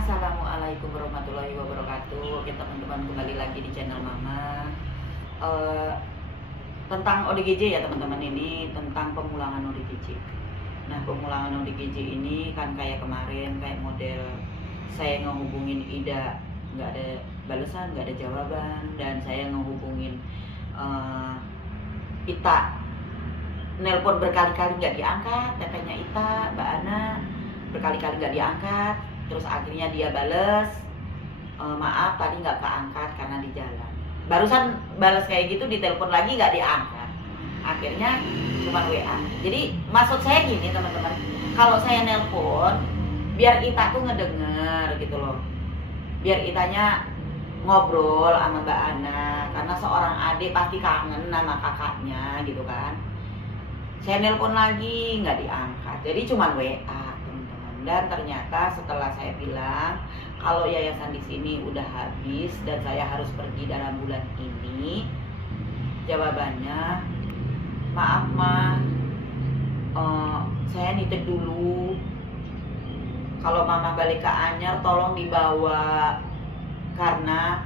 Assalamualaikum warahmatullahi wabarakatuh. Oke teman-teman, kembali lagi di channel Mama. Tentang ODGJ ya teman-teman, ini tentang pemulangan ODGJ. Nah, pemulangan ODGJ ini kan kayak kemarin, kayak model saya ngehubungin Ida, nggak ada balasan, nggak ada jawaban. Dan saya ngehubungin Ita, nelpon berkali-kali nggak diangkat, tetenya Ita, Mbak Ana, berkali-kali nggak diangkat. Terus akhirnya dia bales, maaf tadi nggak keangkat karena di jalan. Barusan balas kayak gitu, ditelepon lagi nggak diangkat. Akhirnya cuma WA. Jadi maksud saya gini teman-teman, kalau saya nelpon, biar Ita tuh ngedenger gitu loh. Biar Itanya ngobrol sama Mbak Ana, karena seorang adik pasti kangen sama kakaknya gitu kan. Saya nelpon lagi nggak diangkat, jadi cuma WA. Dan ternyata setelah saya bilang kalau yayasan di sini udah habis dan saya harus pergi dalam bulan ini, jawabannya, maaf Ma, saya nitip dulu. Kalau Mama balik ke Anyar tolong dibawa, karena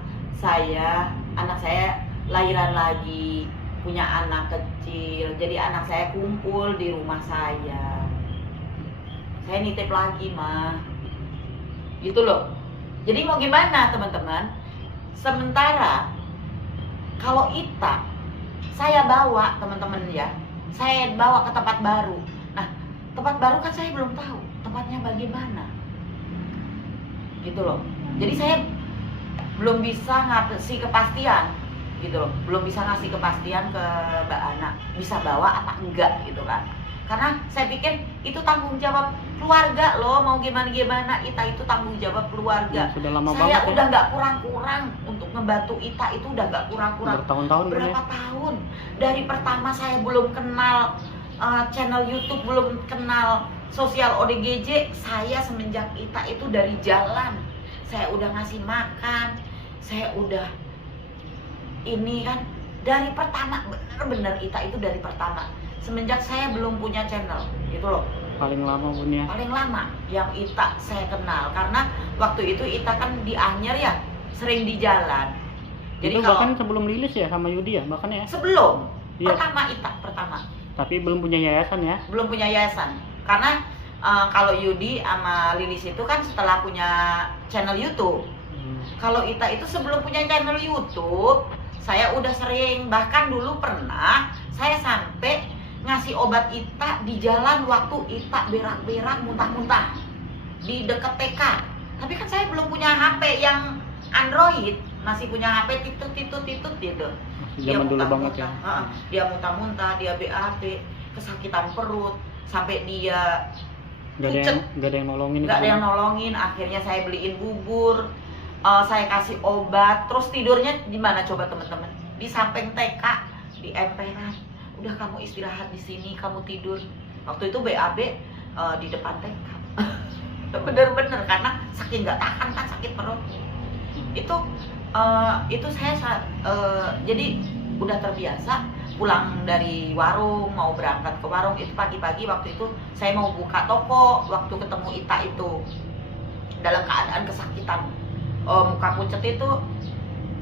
anak saya lahiran lagi, punya anak kecil, jadi anak saya kumpul di rumah saya nitip lagi mah, gitu loh. Jadi mau gimana teman-teman? Sementara kalau Ita saya bawa teman-teman ya, saya bawa ke tempat baru. Nah, tempat baru kan saya belum tahu tempatnya bagaimana, gitu loh. Jadi saya belum bisa ngasih kepastian, gitu loh. Belum bisa ngasih kepastian ke Mbak Ana, bisa bawa apa enggak gitu kan. Karena saya pikir itu tanggung jawab keluarga loh, mau gimana Ita itu tanggung jawab keluarga. Sudah lama saya banget udah ya? nggak kurang-kurang untuk ngebantu Ita, itu udah nggak kurang-kurang. Bertahun-tahun Berapa tahun? Dari pertama saya belum kenal channel YouTube, belum kenal sosial ODGJ, saya semenjak Ita itu dari jalan, saya udah ngasih makan, saya udah ini kan dari pertama, bener-bener Ita itu dari pertama. Semenjak saya belum punya channel, gitu loh. Paling lama Bun ya? Paling lama yang Ita saya kenal, karena waktu itu Ita kan di Anyar ya, sering di jalan. Jadi itu bahkan sebelum rilis ya sama Yudi ya, bahkan ya? Sebelum, iya. Pertama. Tapi belum punya yayasan ya? Belum punya yayasan, karena kalau Yudi sama Lilis itu kan setelah punya channel YouTube. Kalau Ita itu sebelum punya channel YouTube, saya udah sering, bahkan dulu pernah saya sampai ngasih obat Ita di jalan waktu Ita berak-berak muntah-muntah di deket TK. Tapi kan saya belum punya HP yang Android, masih punya HP titut gitu. Zaman dulu banget ya. Dia muntah-muntah, dia BAB, kesakitan perut, sampai dia pucet. Gak ada yang nolongin. Gak ada yang nolongin. Akhirnya saya beliin bubur, saya kasih obat, terus tidurnya di mana coba teman-teman? Di samping TK, di emperan. Udah kamu istirahat di sini, kamu tidur. Waktu itu BAB di depan TK. Bener-bener karena saking nggak tahan kan, sakit perut. Itu saya jadi udah terbiasa pulang dari warung, mau berangkat ke warung itu pagi-pagi. Waktu itu saya mau buka toko, waktu ketemu Ita itu dalam keadaan kesakitan, muka pucet itu,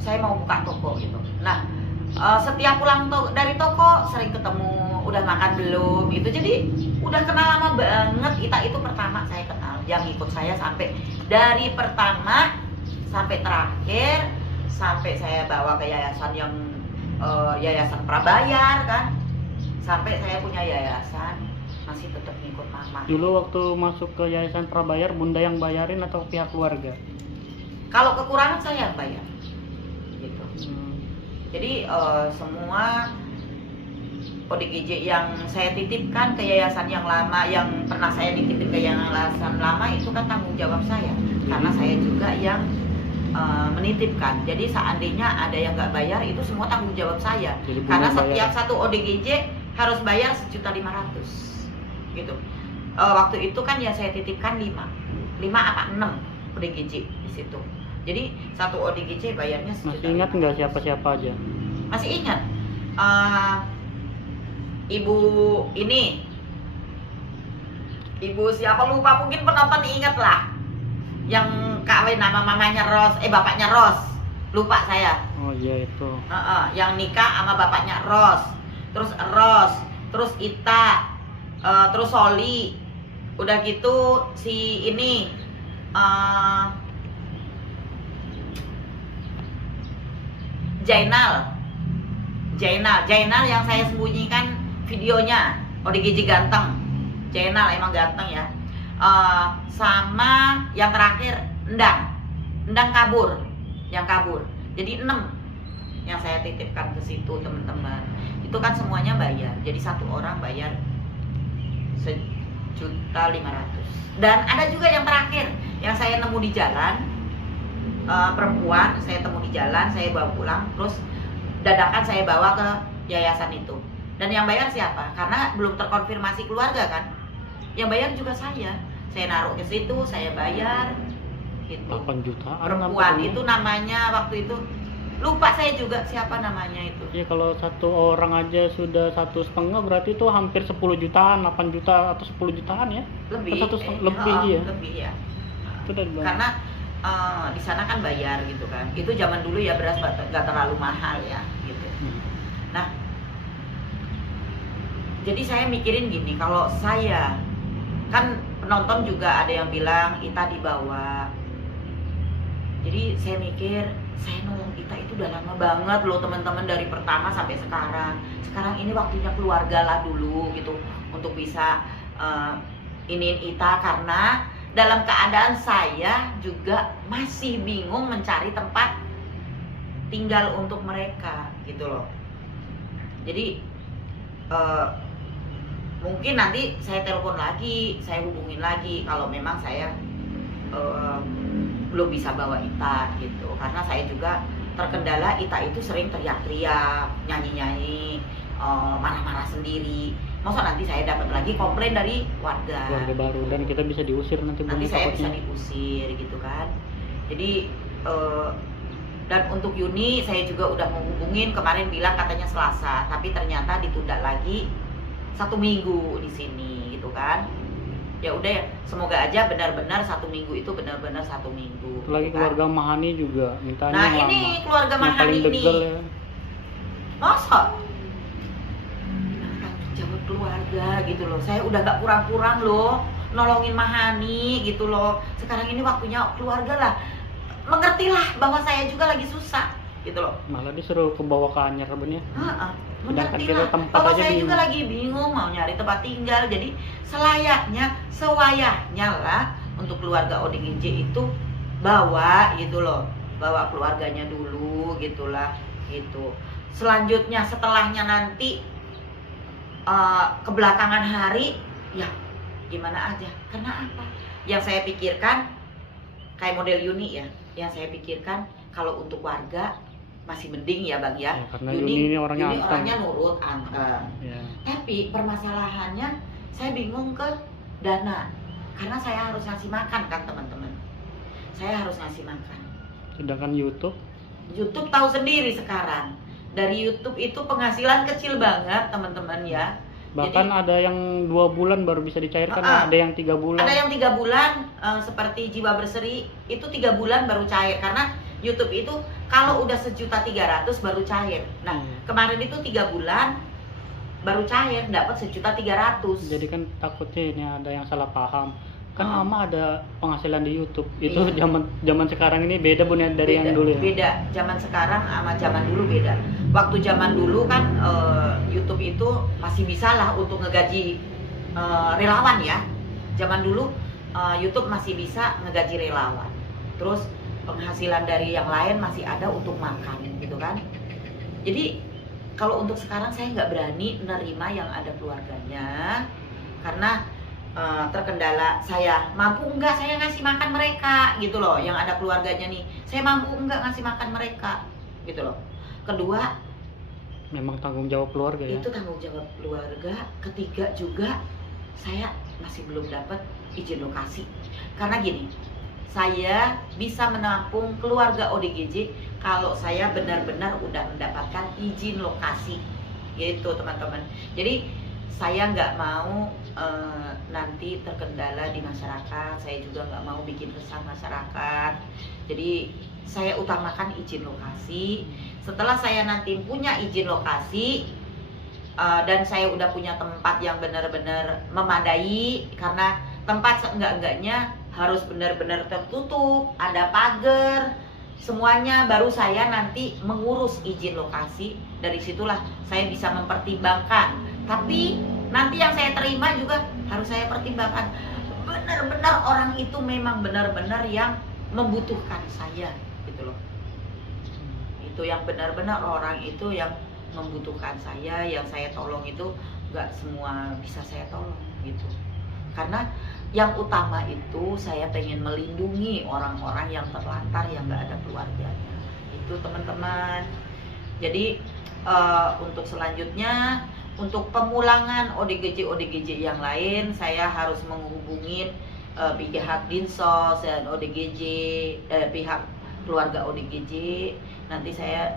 saya mau buka toko gitu. Nah, setiap pulang dari toko sering ketemu, udah makan belum gitu. Jadi udah kenal lama banget. Ita itu pertama saya kenal, yang ikut saya sampai dari pertama sampai terakhir, sampai saya bawa ke yayasan yang yayasan prabayar kan, sampai saya punya yayasan masih tetap ngikut Mama. Dulu waktu masuk ke yayasan prabayar, Bunda yang bayarin atau pihak keluarga? Kalau kekurangan saya yang bayar gitu. Jadi semua ODGJ yang saya titipkan ke yayasan yang lama, yang pernah saya titipin ke yayasan lama, itu kan tanggung jawab saya, karena saya juga yang menitipkan. Jadi seandainya ada yang nggak bayar, itu semua tanggung jawab saya. Karena setiap satu ODGJ harus bayar 1.500.000 gitu. Waktu itu kan ya saya titipkan 5 apa 6 ODGJ di situ. Jadi satu ODGJ bayarnya 1.500.000. Masih ingat nggak siapa-siapa aja? Masih ingat. Ibu ini, ibu siapa lupa, mungkin penonton ingat lah, yang kawin nama mamanya Ros, bapaknya Ros, lupa saya. Oh iya itu. Yang nikah sama bapaknya Ros, terus Ita, terus Soli, udah gitu si ini Jainal yang saya sembunyikan videonya, ODGJ ganteng, Jainal emang ganteng ya. Sama yang terakhir Endang kabur, yang kabur. Jadi 6 yang saya titipkan ke situ teman-teman. Itu kan semuanya bayar. Jadi satu orang bayar 1.500.000. Dan ada juga yang terakhir yang saya nemu di jalan, perempuan saya temu di jalan, saya bawa pulang, terus dadakan saya bawa ke yayasan itu. Dan yang bayar siapa? Karena belum terkonfirmasi keluarga kan. Yang bayar juga saya naruh ke situ, saya bayar gitu. 8 jutaan. Perempuan itu namanya waktu itu lupa saya juga siapa namanya itu. Ya kalau satu orang aja sudah 1,5 berarti itu hampir 10 jutaan, 8 juta atau 10 jutaan ya? Lebih. Lebih ya. Lebih ya. Itu dari Karena di sana kan bayar gitu kan. Itu zaman dulu ya beras nggak terlalu mahal ya gitu. Nah, jadi saya mikirin gini, kalau saya kan penonton juga ada yang bilang Ita dibawa. Jadi saya mikir, saya nolong Ita itu udah lama banget loh teman-teman, dari pertama sampai sekarang. Sekarang ini waktunya keluarga lah dulu gitu untuk bisa iniin Ita, karena dalam keadaan saya juga masih bingung mencari tempat tinggal untuk mereka gitu loh. Jadi mungkin nanti saya telepon lagi, saya hubungin lagi kalau memang saya belum bisa bawa Ita gitu. Karena saya juga terkendala Ita itu sering teriak-teriak, nyanyi-nyanyi, marah-marah sendiri. Masa nanti saya dapat lagi komplain dari warga baru dan kita bisa diusir nanti saya bisa diusir gitu kan. Jadi dan untuk Yuni saya juga udah mau hubungin, kemarin bilang katanya Selasa, tapi ternyata ditunda lagi 1 minggu di sini gitu kan. Ya udah ya, semoga aja benar-benar 1 minggu itu benar-benar 1 minggu. Lagi gitu kan. keluarga Mahani juga mintanya Nah lama. ini keluarga Yang Mahani paling ini degel ya. masa tanggung jawab keluarga gitu loh. Saya udah gak kurang-kurang loh nolongin Mahani gitu loh. Sekarang ini waktunya keluarga lah. Mengertilah bahwa saya juga lagi susah gitu loh. Malah disuruh ke bawah ke Anyer bener. Sedangkan kita Mengertilah tempat bahwa aja saya bingung. juga lagi bingung mau nyari tempat tinggal. Jadi sewayahnya lah untuk keluarga ODGJ itu bawa gitu loh, bawa keluarganya dulu gitulah gitu. Selanjutnya setelahnya nanti kebelakangan hari ya gimana aja. Karena apa? Yang saya pikirkan kayak model Yuni ya, yang saya pikirkan kalau untuk warga masih mending ya Bang ya. Karena Yuni ini orangnya nurut, anteng. Ya. Tapi permasalahannya saya bingung ke dana, karena saya harus ngasih makan kan teman-teman. Saya harus ngasih makan. Sedangkan YouTube Tahu sendiri sekarang. Dari YouTube itu penghasilan kecil banget teman-teman ya. bahkan Jadi, ada yang 2 bulan baru bisa dicairkan, ada yang 3 bulan. Ada yang 3 bulan seperti Jiwa Berseri itu 3 bulan baru cair, karena YouTube itu kalau udah 1.300.000 baru cair. Nah kemarin itu 3 bulan baru cair, dapat 1.300.000. Jadi kan takutnya ini ada yang salah paham. Kan Mama ada penghasilan di YouTube. Itu Iya. zaman sekarang ini beda Bun ya dari yang dulu ya. Beda, zaman sekarang sama zaman dulu beda. Waktu zaman dulu kan YouTube itu masih bisa lah untuk ngegaji relawan ya. Zaman dulu YouTube masih bisa ngegaji relawan. Terus penghasilan dari yang lain masih ada untuk makan gitu kan. Jadi kalau untuk sekarang saya nggak berani menerima yang ada keluarganya, karena terkendala saya mampu enggak saya ngasih makan mereka gitu loh. Yang ada keluarganya nih, saya mampu enggak ngasih makan mereka gitu loh. Kedua, memang tanggung jawab keluarga ya. itu tanggung jawab keluarga. Ketiga juga, saya masih belum dapat izin lokasi. Karena gini, saya bisa menampung keluarga ODGJ kalau saya benar-benar udah mendapatkan izin lokasi gitu teman-teman. Jadi saya nggak mau nanti terkendala di masyarakat. Saya juga nggak mau bikin resah masyarakat. Jadi saya utamakan izin lokasi. Setelah saya nanti punya izin lokasi dan saya udah punya tempat yang benar-benar memadai, karena tempat seenggak-enggaknya harus benar-benar tertutup, ada pagar, semuanya, baru saya nanti mengurus izin lokasi. Dari situlah saya bisa mempertimbangkan. Tapi nanti yang saya terima juga harus saya pertimbangkan, benar-benar orang itu memang benar-benar yang membutuhkan saya, gitu loh. Itu yang benar-benar orang itu yang membutuhkan saya, yang saya tolong itu nggak semua bisa saya tolong, gitu. Karena yang utama itu saya pengen melindungi orang-orang yang terlantar, yang nggak ada keluarganya. Itu teman-teman. Jadi untuk selanjutnya, untuk pemulangan ODGJ yang lain, saya harus menghubungi pihak Dinsos dan ODGJ, pihak keluarga ODGJ. Nanti saya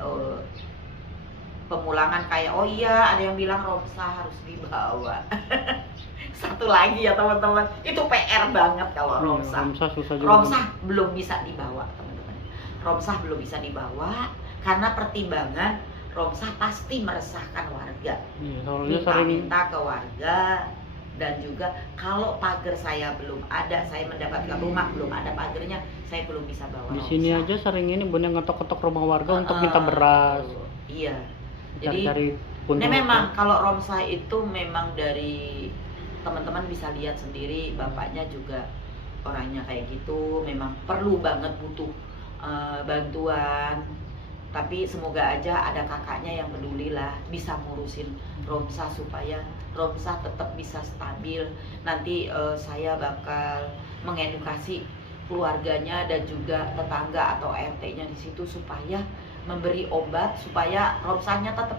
pemulangan kayak, oh iya, ada yang bilang Romsah harus dibawa. Satu lagi ya teman-teman, itu PR banget kalau Romsah. Romsah belum bisa dibawa, teman-teman. Romsah belum bisa dibawa karena pertimbangan Romsah pasti meresahkan warga. Minta ke warga, dan juga kalau pagar saya belum ada, saya mendapatkan rumah belum ada pagarnya, saya belum bisa bawa. Di sini aja sering ini Bunda ngetok-ketok rumah warga untuk minta beras. Iya. Jadi ini memang kalau Romsah itu memang dari teman-teman bisa lihat sendiri, bapaknya juga orangnya kayak gitu, memang perlu banget butuh bantuan. Tapi semoga aja ada kakaknya yang peduli lah, bisa ngurusin Romsah supaya Romsah tetap bisa stabil. Nanti saya bakal mengedukasi keluarganya dan juga tetangga atau RT-nya di situ supaya memberi obat supaya Romsahnya tetap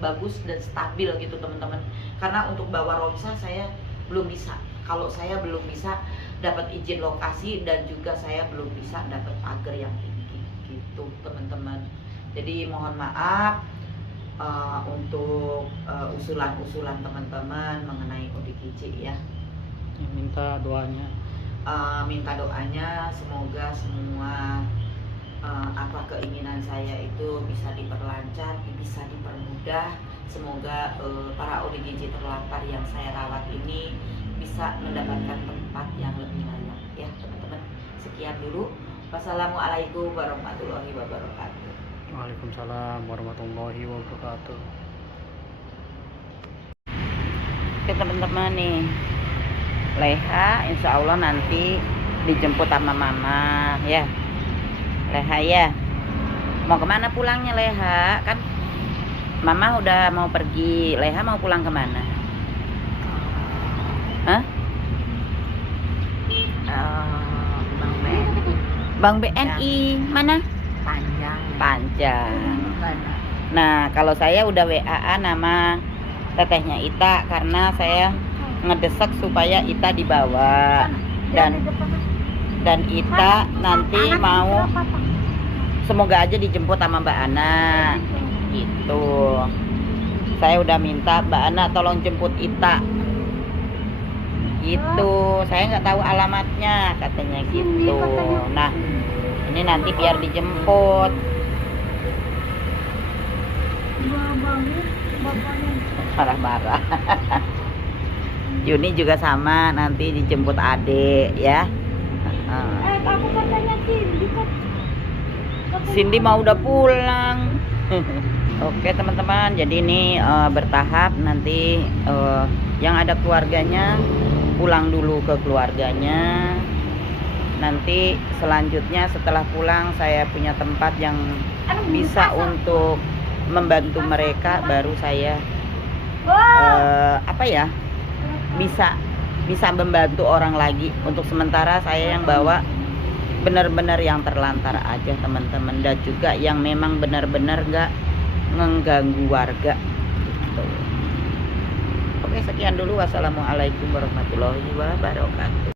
bagus dan stabil gitu teman-teman. Karena untuk bawa Romsah saya belum bisa. Kalau saya belum bisa dapat izin lokasi dan juga saya belum bisa dapat pagar yang tinggi gitu teman-teman. Jadi mohon maaf untuk usulan-usulan teman-teman mengenai ODGJ ya. Minta doanya. Minta doanya semoga semua apa keinginan saya itu bisa diperlancar, bisa dipermudah. Semoga para ODGJ terlantar yang saya rawat ini bisa mendapatkan tempat yang lebih layak ya teman-teman. Sekian dulu. Wassalamualaikum warahmatullahi wabarakatuh. Waalaikumsalam warahmatullahi wabarakatuh. Oke teman-teman nih, Leha insya Allah nanti dijemput sama mama ya. Leha ya, mau kemana pulangnya Leha? Kan mama udah mau pergi, Leha mau pulang kemana? Hah? Bang BNI mana? Panjang. Nah kalau saya udah WA-an nama tetehnya Ita karena saya ngedesak supaya Ita dibawa dan Ita nanti mau semoga aja dijemput sama Mbak Ana gitu. Saya udah minta Mbak Ana tolong jemput Ita gitu. Saya nggak tahu alamatnya katanya gitu. Nah ini nanti biar dijemput. Marah-marah. Yuni juga sama nanti dijemput adek ya. Aku katanya Cindy mau udah pulang. Oke teman-teman, jadi ini bertahap nanti yang ada keluarganya pulang dulu ke keluarganya. Nanti selanjutnya setelah pulang saya punya tempat yang bisa untuk membantu mereka, baru saya bisa membantu orang lagi. Untuk sementara saya yang bawa benar-benar yang terlantar aja teman-teman, dan juga yang memang benar-benar gak mengganggu warga gitu. Oke sekian dulu, wassalamualaikum warahmatullahi wabarakatuh.